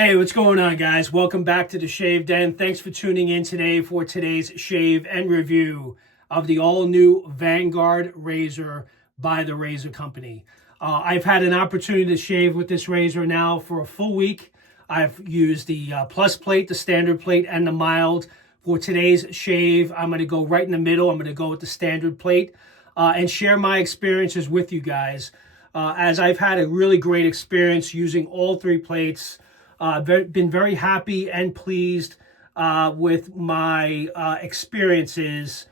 Hey, what's going on, guys? Welcome back to the Shave Den. Thanks for tuning in today for today's shave and review of the all-new Vanguard Razor by the Razor Company. I've had an opportunity to shave with this razor now for a full week. I've used the plus plate, the standard plate, and the mild. For today's shave, I'm going to go right in the middle. I'm going to go with the standard plate and share my experiences with you guys, as I've had a really great experience using all three plates. Been very happy and pleased with my experiences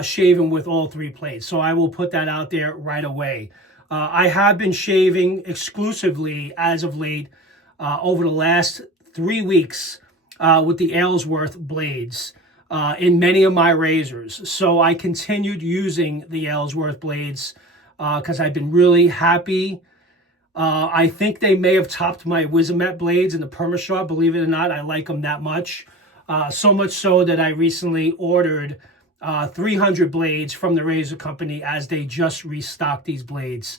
shaving with all three plates. So I will put that out there right away. I have been shaving exclusively as of late over the last 3 weeks with the Aylesworth blades in many of my razors. So I continued using the Aylesworth blades because I've been really happy. I think they may have topped my Wizamet blades in the Permashot. Believe it or not, I like them that much. So much so that I recently ordered 300 blades from the Razor Company as they just restocked these blades.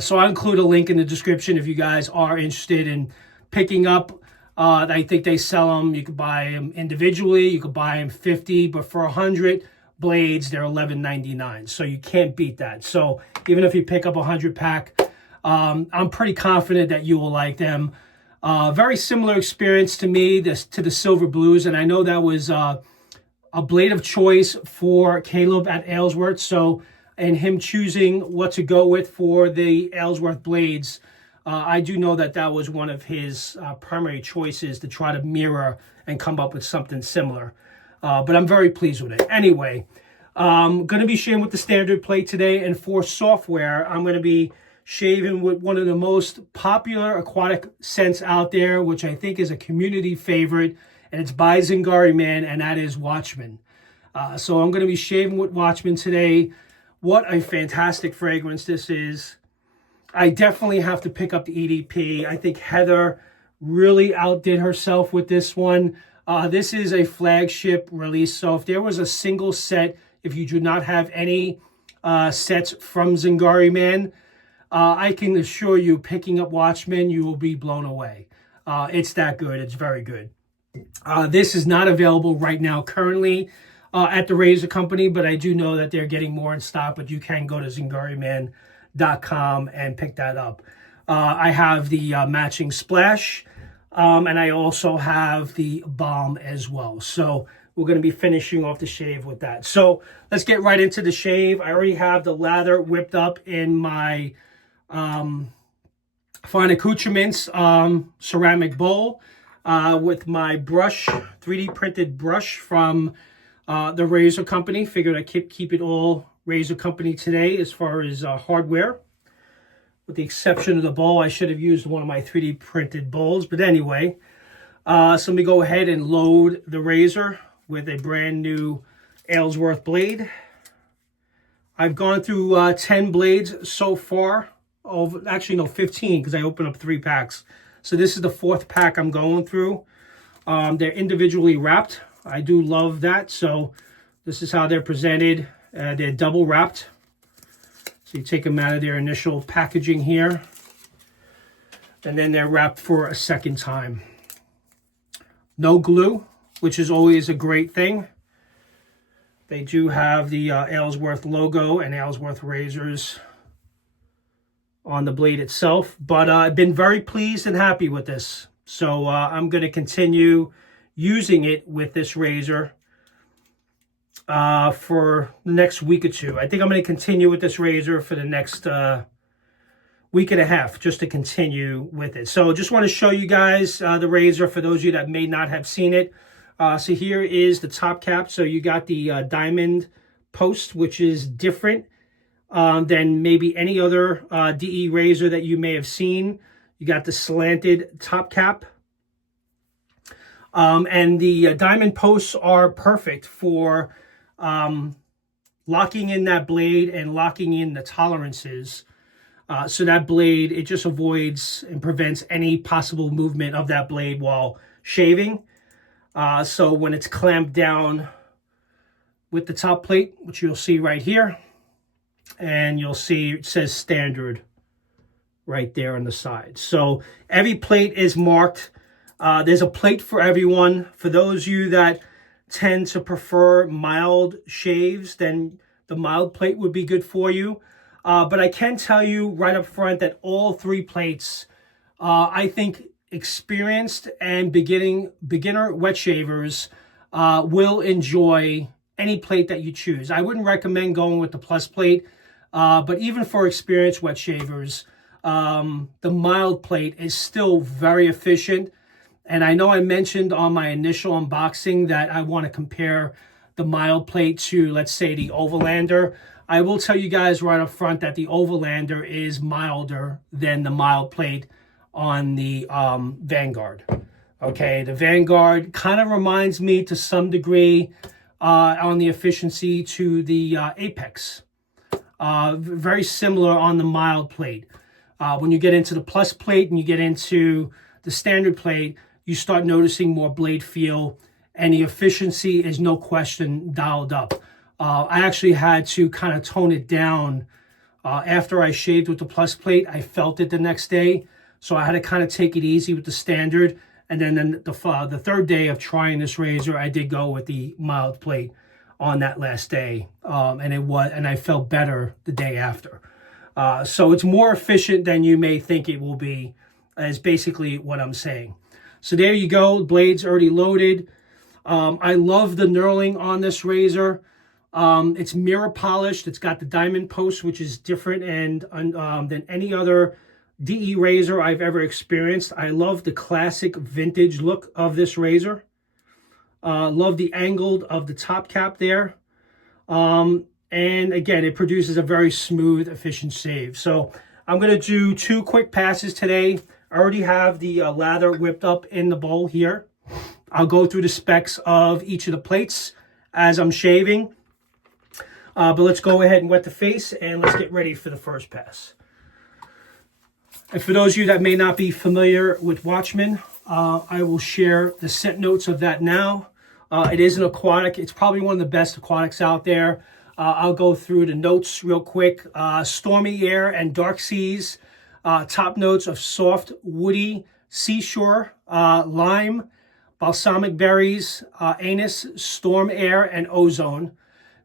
So I'll include a link in the description if you guys are interested in picking up. I think they sell them. You could buy them individually. You could buy them 50, but for 100 blades, they're $11.99. So you can't beat that. So even if you pick up a 100 pack, I'm pretty confident that you will like them. Very similar experience to me, to the Silver Blues, and I know that was a blade of choice for Caleb at Aylesworth. So, and him choosing what to go with for the Aylesworth blades, I do know that that was one of his primary choices to try to mirror and come up with something similar. But I'm very pleased with it. Anyway, I'm going to be shaving with the standard plate today, and for software, I'm going to be shaving with one of the most popular aquatic scents out there, which I think is a community favorite, and it's by Zingari Man, and that is Watchman. So I'm going to be shaving with Watchman today. What a fantastic fragrance this is. I definitely have to pick up the EDP. I think Heather really outdid herself with this one. This is a flagship release, so if there was a single set, if you do not have any sets from Zingari Man, I can assure you, picking up Watchmen, you will be blown away. It's that good. It's very good. This is not available right now currently at the Razor Company, but I do know that they're getting more in stock, but you can go to zingariman.com and pick that up. I have the matching splash, and I also have the balm as well. So we're going to be finishing off the shave with that. So let's get right into the shave. I already have the lather whipped up in my fine accoutrements ceramic bowl with my brush, 3D printed brush from the Razor Company. Figured I'd keep it all Razor Company today as far as hardware. With the exception of the bowl, I should have used one of my 3D printed bowls. But anyway, so let me go ahead and load the razor with a brand new Aylesworth blade. I've gone through 10 blades so far. Oh, actually, no, 15, because I opened up 3 packs. So this is the 4th pack I'm going through. They're individually wrapped. I do love that. So this is how they're presented. They're double wrapped. So you take them out of their initial packaging here, and then they're wrapped for a second time. No glue, which is always a great thing. They do have the Aylesworth logo and Aylesworth razors on the blade itself, but I've been very pleased and happy with this. So I'm going to continue using it with this razor for the next week or two. I think I'm going to continue with this razor for the next week and a half, just to continue with it. So just want to show you guys the razor for those of you that may not have seen it. So here is the top cap. So you got the diamond post, which is different than maybe any other DE razor that you may have seen. You got the slanted top cap. And the diamond posts are perfect for locking in that blade and locking in the tolerances. So that blade, it just avoids and prevents any possible movement of that blade while shaving. So when it's clamped down with the top plate, which you'll see right here, and you'll see it says standard right there on the side. So every plate is marked There's a plate for everyone. For those of you that tend to prefer mild shaves, then the mild plate would be good for you. But I can tell you right up front that all three plates, I think experienced and beginner wet shavers will enjoy any plate that you choose. I wouldn't recommend going with the plus plate, but even for experienced wet shavers, the mild plate is still very efficient. And I know I mentioned on my initial unboxing that I want to compare the mild plate to, let's say, the Overlander. I will tell you guys right up front that the Overlander is milder than the mild plate on the Vanguard. Okay, the Vanguard kind of reminds me to some degree on the efficiency to the Apex. Very similar on the mild plate. When you get into the plus plate and you get into the standard plate, you start noticing more blade feel, and the efficiency is no question dialed up. I actually had to kind of tone it down after I shaved with the plus plate. I felt it the next day, so I had to kind of take it easy with the standard. And then the third day of trying this razor, I did go with the mild plate on that last day, and I felt better the day after. So it's more efficient than you may think it will be, is basically what I'm saying. So there you go, blade's already loaded. I love the knurling on this razor. It's mirror polished. It's got the diamond post, which is different than any other DE razor I've ever experienced. I love the classic vintage look of this razor. Love the angled of the top cap there. And again, it produces a very smooth, efficient shave. So I'm going to do 2 quick passes today. I already have the lather whipped up in the bowl here. I'll go through the specs of each of the plates as I'm shaving. But let's go ahead and wet the face, and let's get ready for the first pass. And for those of you that may not be familiar with Watchman, I will share the scent notes of that now. It is an aquatic. It's probably one of the best aquatics out there. I'll go through the notes real quick. Stormy air and dark seas. Top notes of soft, woody, seashore, lime, balsamic berries, anise, storm air, and ozone.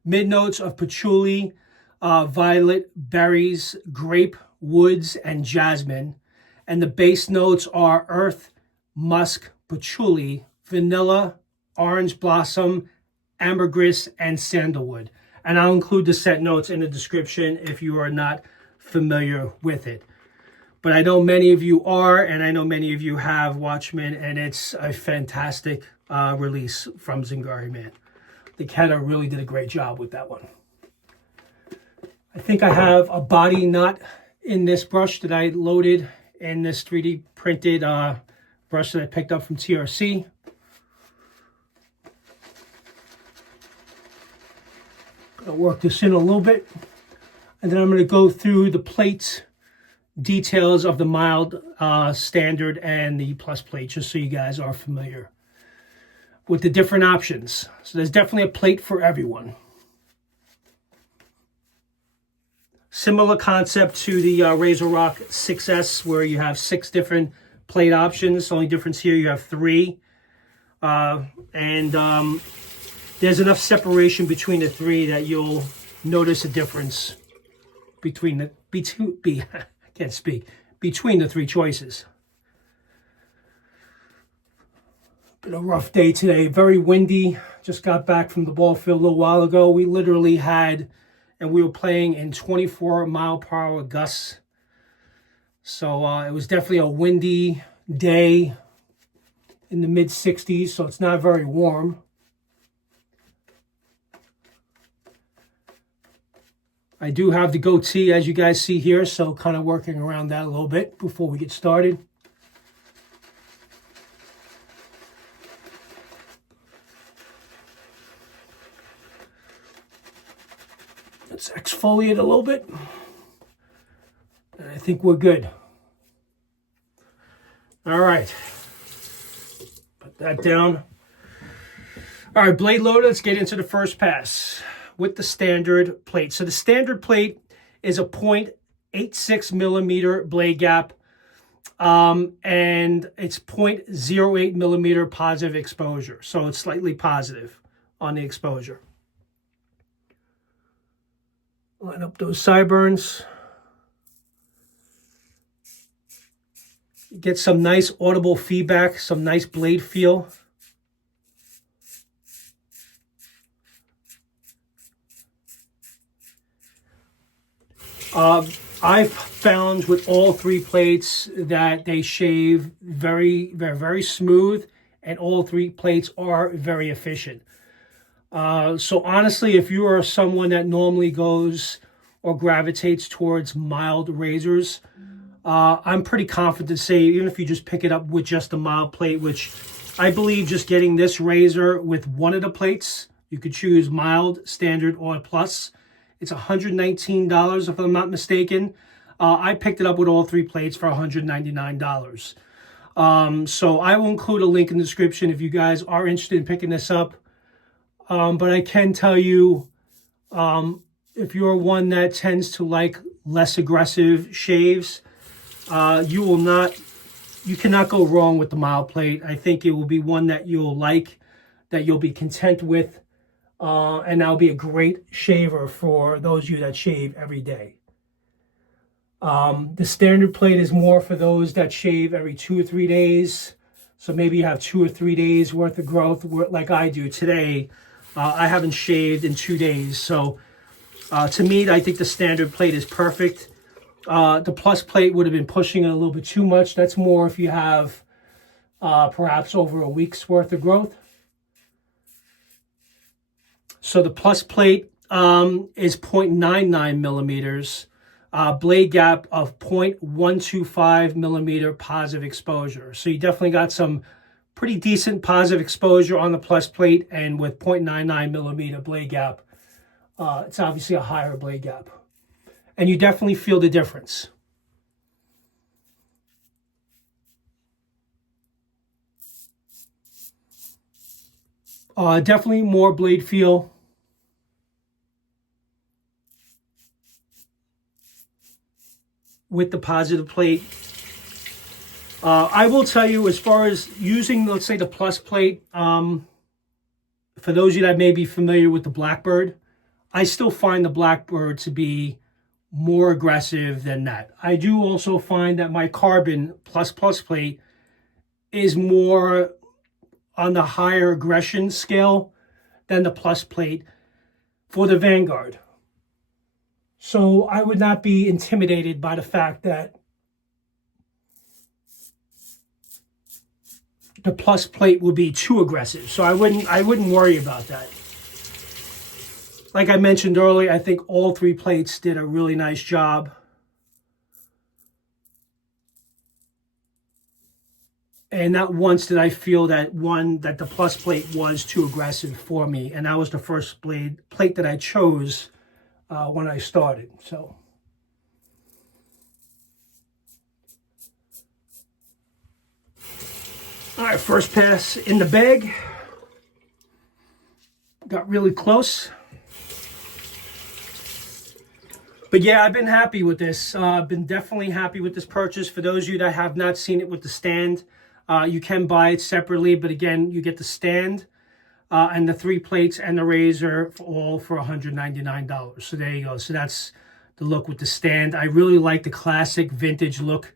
Mid notes of patchouli, violet, berries, grape, woods, and jasmine. And the base notes are earth, musk, patchouli, vanilla, orange blossom, ambergris, and sandalwood. And I'll include the scent notes in the description if you are not familiar with it. But I know many of you are, and I know many of you have Watchman, and it's a fantastic release from Zingari Man. The Kenner really did a great job with that one. I think I have a body knot in this brush that I loaded in this 3D printed brush that I picked up from TRC. I'll work this in a little bit, and then I'm going to go through the plates details of the mild, standard, and the plus plate, just so you guys are familiar with the different options. So there's definitely a plate for everyone. Similar concept to the Razor Rock 6S, where you have 6 different plate options. The only difference here, you have 3. There's enough separation between the 3 that you'll notice a difference between the between the 3 choices. Been a rough day today, very windy. Just got back from the ball field a little while ago. We literally had, and we were playing in 24-mile-per-hour gusts. So it was definitely a windy day in the mid-60s, so it's not very warm. I do have the goatee, as you guys see here, so kind of working around that a little bit before we get started. Let's exfoliate a little bit. And I think we're good. All right. Put that down. All right, blade loader, let's get into the first pass with the standard plate. So the standard plate is a 0.86 millimeter blade gap. and it's 0.08 millimeter positive exposure. So it's slightly positive on the exposure. Line up those sideburns. Get some nice audible feedback, some nice blade feel. I've found with all three plates that they shave very smooth, and all three plates are very efficient. So honestly, if you are someone that normally goes or gravitates towards mild razors, I'm pretty confident to say, even if you just pick it up with just a mild plate, which I believe just getting this razor with one of the plates, you could choose mild, standard, or plus. It's $119 if I'm not mistaken. I picked it up with all three plates for $199. So I will include a link in the description if you guys are interested in picking this up. But I can tell you, if you're one that tends to like less aggressive shaves, you cannot go wrong with the mild plate. I think it will be one that you'll like, that you'll be content with. And that'll be a great shaver for those of you that shave every day. The standard plate is more for those that shave every 2 or 3 days. So maybe you have 2 or 3 days worth of growth, like I do today. I haven't shaved in 2 days. So to me, I think the standard plate is perfect. The plus plate would have been pushing it a little bit too much. That's more if you have perhaps over a week's worth of growth. So the plus plate is 0.99 millimeters, blade gap of 0.125 millimeter positive exposure. So you definitely got some pretty decent positive exposure on the plus plate, and with 0.99 millimeter blade gap, it's obviously a higher blade gap. And you definitely feel the difference. Definitely more blade feel. With the positive plate. I will tell you, as far as using, let's say, the plus plate, for those of you that may be familiar with the Blackbird, I still find the Blackbird to be more aggressive than that. I do also find that my Carbon plus plate is more on the higher aggression scale than the plus plate for the Vanguard. So I would not be intimidated by the fact that the plus plate would be too aggressive. So I wouldn't worry about that. Like I mentioned earlier, I think all three plates did a really nice job. And not once did I feel that the plus plate was too aggressive for me. And that was the first plate that I chose when I started. So all right, first pass in the bag. Got really close. But yeah, I've been happy with this. I've been definitely happy with this purchase. For those of you that have not seen it with the stand, you can buy it separately, but again, you get the stand and the three plates and the razor all for $199. So there you go. So that's the look with the stand. I really like the classic vintage look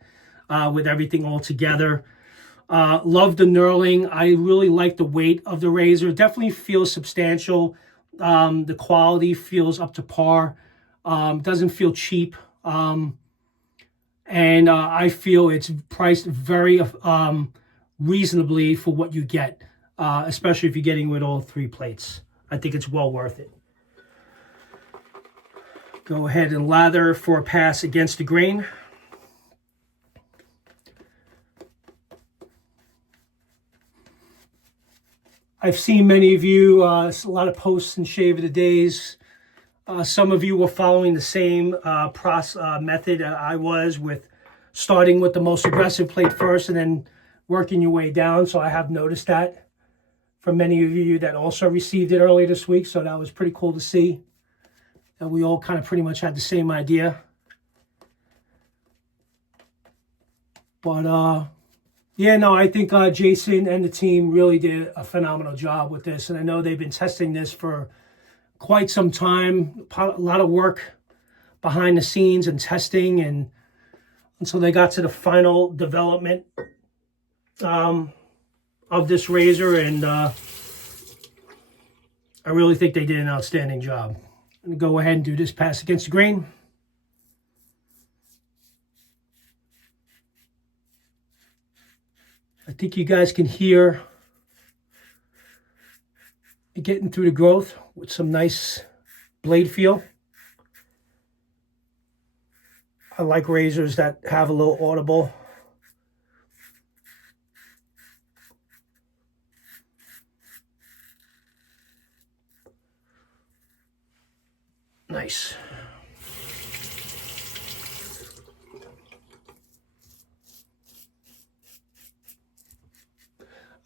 with everything all together. Love the knurling. I really like the weight of the razor. Definitely feels substantial. The quality feels up to par. Doesn't feel cheap. And I feel it's priced very reasonably for what you get, especially if you're getting with all three plates. I think it's well worth it. Go ahead and lather for a pass against the grain. I've seen many of you, a lot of posts and shave of the days. Some of you were following the same method that I was, with starting with the most aggressive plate first and then working your way down. So I have noticed that from many of you that also received it earlier this week. So that was pretty cool to see that we all kind of pretty much had the same idea. But yeah, no, I think Jason and the team really did a phenomenal job with this. And I know they've been testing this for quite some time, a lot of work behind the scenes and testing, and until they got to the final development of this razor. And I really think they did an outstanding job. I'm going to go ahead and do this pass against the grain. I think you guys can hear it getting through the growth with some nice blade feel. I like razors that have a little audible. Nice.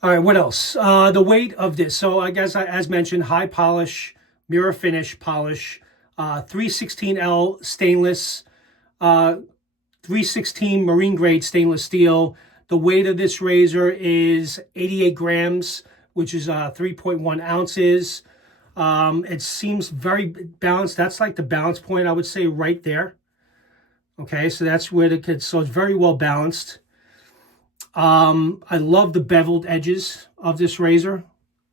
All right, what else? The weight of this. So I guess, as mentioned, high polish, mirror finish polish, 316L stainless, 316 marine grade stainless steel. The weight of this razor is 88 grams, which is 3.1 ounces. It seems very balanced. That's like the balance point, I would say, right there. Okay, so that's where the kids, so it's very well balanced. I love the beveled edges of this razor.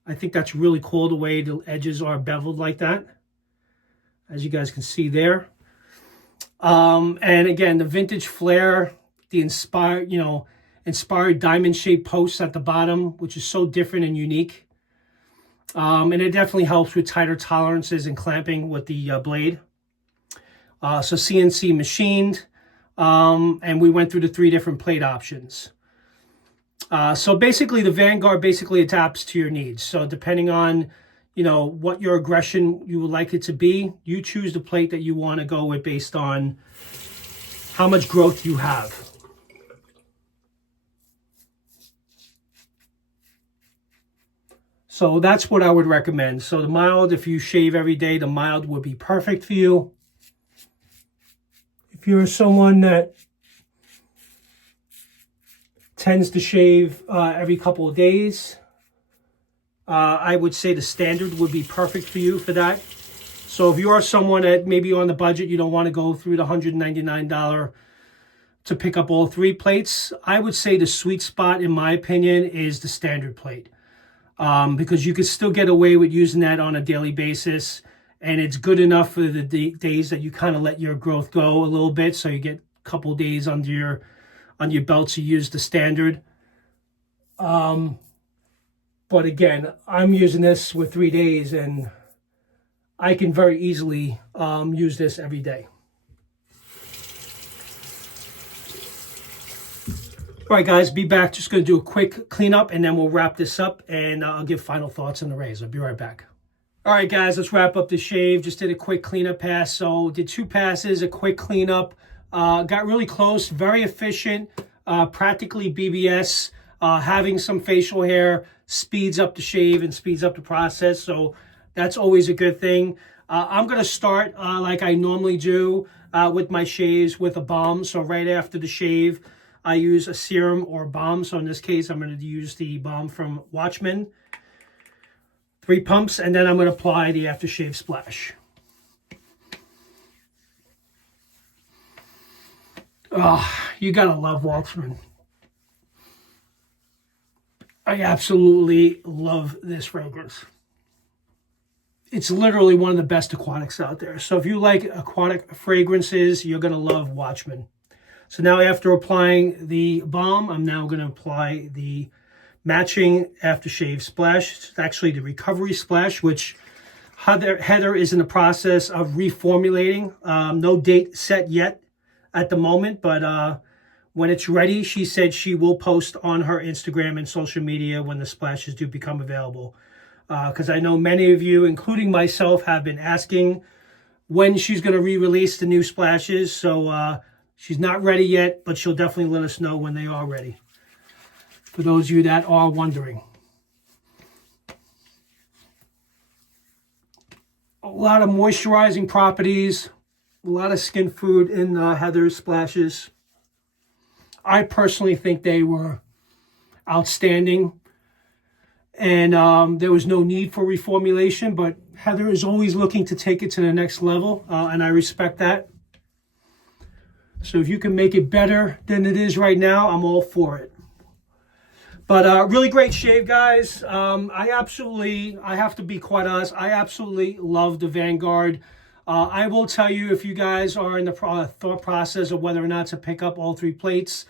I think that's really cool, the way the edges are beveled like that, as you guys can see there. And again, the vintage flare, the inspired diamond shaped posts at the bottom, which is so different and unique. And it definitely helps with tighter tolerances and clamping with the blade. So CNC machined, and we went through the 3 different plate options. So basically, the Vanguard basically adapts to your needs. So depending on, what your aggression you would like it to be, you choose the plate that you want to go with based on how much growth you have. So that's what I would recommend. So the mild, if you shave every day, the mild would be perfect for you. If you're someone that tends to shave every couple of days, I would say the standard would be perfect for you for that. So if you are someone that maybe on the budget, you don't want to go through the $199 to pick up all 3 plates, I would say the sweet spot, in my opinion, is the standard plate. Because you could still get away with using that on a daily basis, and it's good enough for the days that you kind of let your growth go a little bit, so you get a couple days under your belt to use the standard. But again, I'm using this with 3 days, and I can very easily use this every day. All right, guys, be back. Just going to do a quick cleanup, and then we'll wrap this up, and I'll give final thoughts on the razor. I'll be right back. All right, guys, let's wrap up the shave. Just did a quick cleanup pass. So did 2 passes, a quick cleanup. Got really close, very efficient, practically BBS. Having some facial hair speeds up the shave and speeds up the process, so that's always a good thing. I'm going to start like I normally do with my shaves with a balm. So right after the shave, I use a serum or balm. So in this case, I'm going to use the balm from Watchman. 3 pumps, and then I'm going to apply the aftershave splash. Oh, you got to love Watchman. I absolutely love this fragrance. It's literally one of the best aquatics out there. So if you like aquatic fragrances, you're going to love Watchman. So now after applying the balm, I'm now going to apply the matching aftershave splash. It's actually the recovery splash, which Heather is in the process of reformulating. No date set yet at the moment, but when it's ready, she said she will post on her Instagram and social media when the splashes do become available. Because I know many of you, including myself, have been asking when she's going to re-release the new splashes. So she's not ready yet, but she'll definitely let us know when they are ready, for those of you that are wondering. A lot of moisturizing properties, a lot of skin food in Heather's splashes. I personally think they were outstanding, and there was no need for reformulation, but Heather is always looking to take it to the next level, and I respect that. So if you can make it better than it is right now, I'm all for it. But really great shave, guys. I have to be quite honest, I absolutely love the Vanguard. I will tell you, if you guys are in the thought process of whether or not to pick up all 3 plates,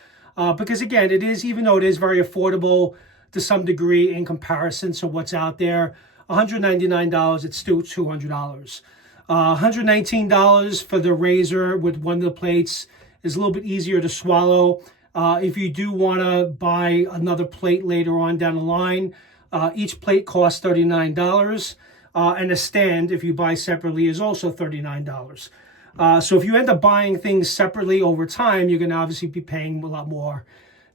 because again, it is, even though it is very affordable to some degree in comparison to what's out there, $199, it's still $200. $119 for the Razor with one of the plates is a little bit easier to swallow. If you do want to buy another plate later on down the line, each plate costs $39. And a stand, if you buy separately, is also $39. So if you end up buying things separately over time, you're going to obviously be paying a lot more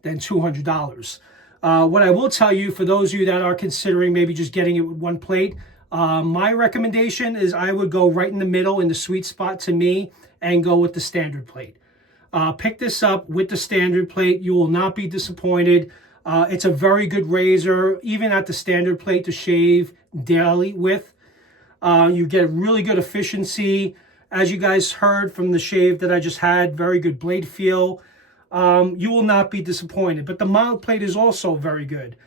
than $200. What I will tell you, for those of you that are considering maybe just getting it with one plate, my recommendation is I would go right in the middle, in the sweet spot to me, and go with the standard plate. Pick this up with the standard plate. You will not be disappointed. It's a very good razor, even at the standard plate, to shave daily with. You get really good efficiency. As you guys heard from the shave that I just had, very good blade feel. You will not be disappointed. But the mild plate is also very good.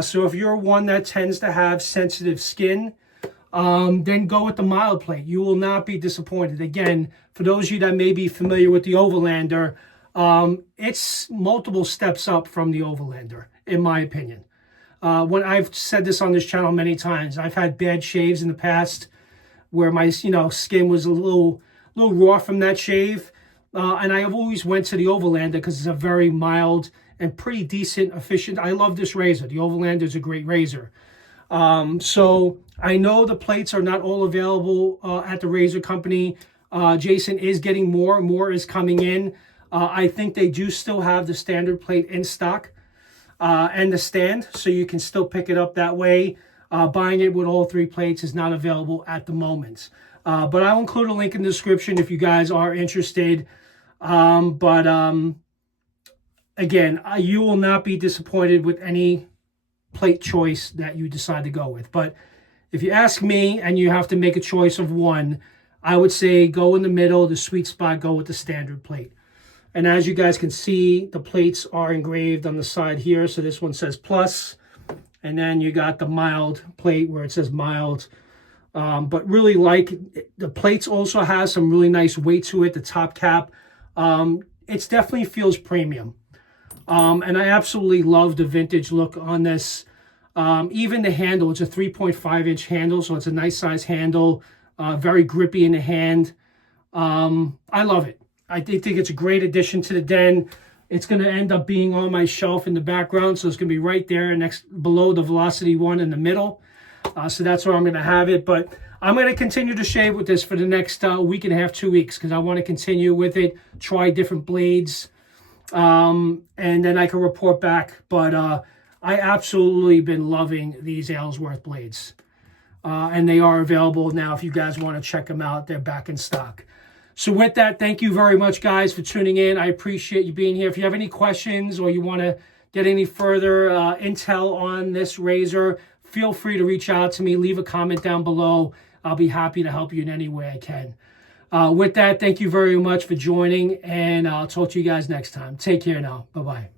So if you're one that tends to have sensitive skin, then go with the mild plate. You will not be disappointed. Again, for those of you that may be familiar with the Overlander, it's multiple steps up from the Overlander, in my opinion. When I've said this on this channel many times, I've had bad shaves in the past where my skin was a little raw from that shave, and I have always went to the Overlander because it's a very mild and pretty decent, efficient. I love this razor. The Overlander is a great razor. So I know the plates are not all available at the Razor Company. Jason is getting more. More is coming in. I think they do still have the standard plate in stock and the stand, so you can still pick it up that way. Buying it with all 3 plates is not available at the moment. But I'll include a link in the description if you guys are interested. Again, you will not be disappointed with any plate choice that you decide to go with. But if you ask me and you have to make a choice of one, I would say go in the middle, the sweet spot, go with the standard plate. And as you guys can see, the plates are engraved on the side here. So this one says plus, and then you got the mild plate where it says mild. But really, like, the plates also has some really nice weight to it. The top cap, it definitely feels premium. And I absolutely love the vintage look on this. Even the handle, it's a 3.5-inch handle, so it's a nice size handle, very grippy in the hand. I love it. I think it's a great addition to the den. It's going to end up being on my shelf in the background, so it's going to be right there below the Velocity one in the middle. So that's where I'm going to have it. But I'm going to continue to shave with this for the next week and a half, 2 weeks, because I want to continue with it, try different blades, and then I can report back. But I absolutely been loving these Ellsworth blades. And they are available now if you guys want to check them out. They're back in stock. So with that, thank you very much, guys, for tuning in. I appreciate you being here. If you have any questions or you want to get any further intel on this razor, feel free to reach out to me. Leave a comment down below. I'll be happy to help you in any way I can. With that, thank you very much for joining, and I'll talk to you guys next time. Take care now. Bye-bye.